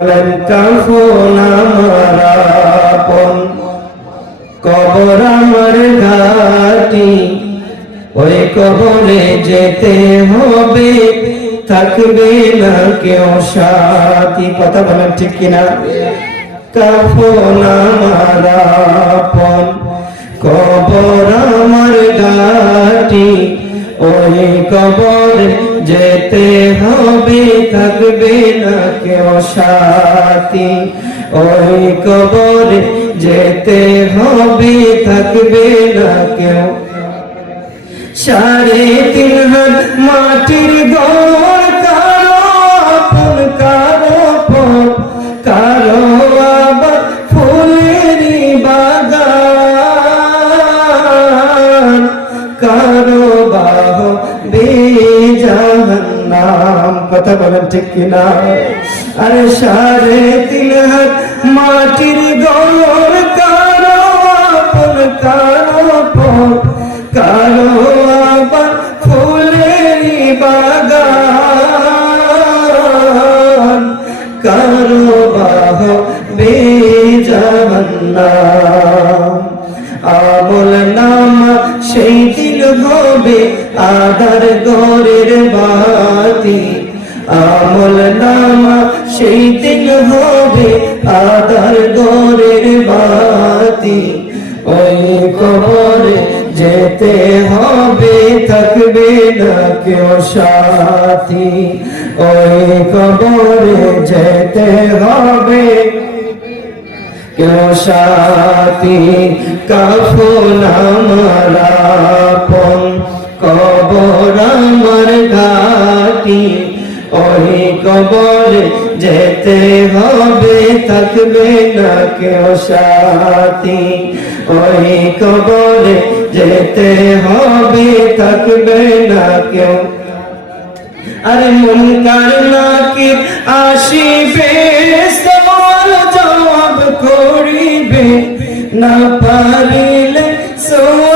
কাফন কবর আমার ঘাটি ওই কবরে যেতে হবে থাকবে না কেউ সাথী কথা বলেন ঠিক কিনা কাফন আমার কবর আমার ঘাটি ওই কবর যেতে হবে থাকবে না কেউ সাথী। ওই কবর যেতে হবে থাকবে না কেউ। সাড়ে তিন হাত মাটির গড় কারও আপন, কারও পর কারও আবার ফুলেরই বাগান, কারও কথা বলেন ঠিক কিনা? আরে সাড়ে তিন হাত মাটির গড় কারও আপন কারও পর কারও ফুলেরই বাগান বাহ আমল নামা সেই দিন হবে, আধার গরের বাতি আমল নামা সেই দিন হবে আধার গরের বাতি। ওই কবরে যেতে হবে, থাকবে না কেউ সাথী। ওই কবরে যেতে হবে কেউ সাথী। কাফন আমার আপন কবর ওই কবর যেতে হবে, থাকবে না কেউ সাথী। ওই কবর যেতে হবে, থাকবে না কেউ আরে মুনকার নাকির আসিবে সওয়াল জবাব করিবে না পারিলে সওয়ালের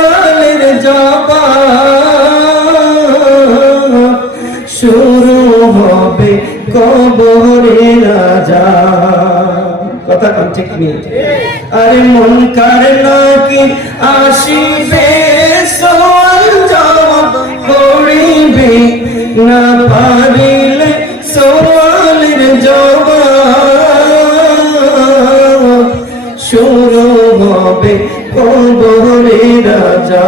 শুরু হবে কবরে রাজা। কথা কোন ঠিক নেই আরে মুনকার নাকির আসিবে, সওয়াল জবাব করিবে। না পারিলে সোয়ালের জবাব। শুরু হবে কবরে রাজা।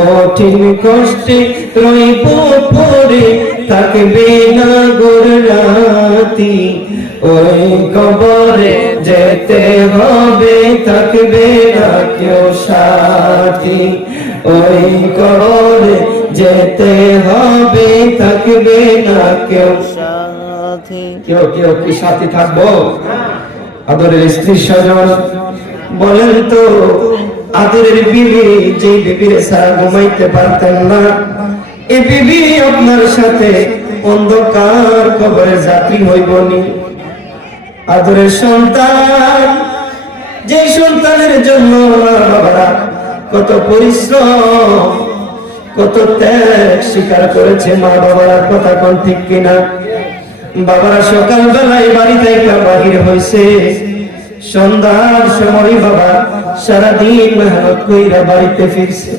কঠিন কষ্টে রইব পরে, থাকবে না গোর রাতি। ওই কবরে যেতে হবে, থাকবে না কেউ সাথী। ওই কবরে যেতে হবে, থাকবে না কেউ কেউ কেউ কি সাথী থাকব? আদরের স্ত্রী স্বজন, বলেন তো আদরের বিবি যে বিবির সারা ঘুমাইতে পারতেন না, এ বিবি আপনার সাথে অন্ধকার কবরে যাত্রী হইবনি আদরের সন্তান যে সন্তানের জন্য বাবারা কত পরিশ্রম, কত ত্যাগ স্বীকার করেছে মা বাবারা, কথা কোন ঠিক কিনা? বাবারা সকাল বেলায় বাড়ি থেকে বাহির হয়েছে সন্ধ্যার সময় বাবা সারাদিন মেহনত কইরা বাড়িতে ফিরছে।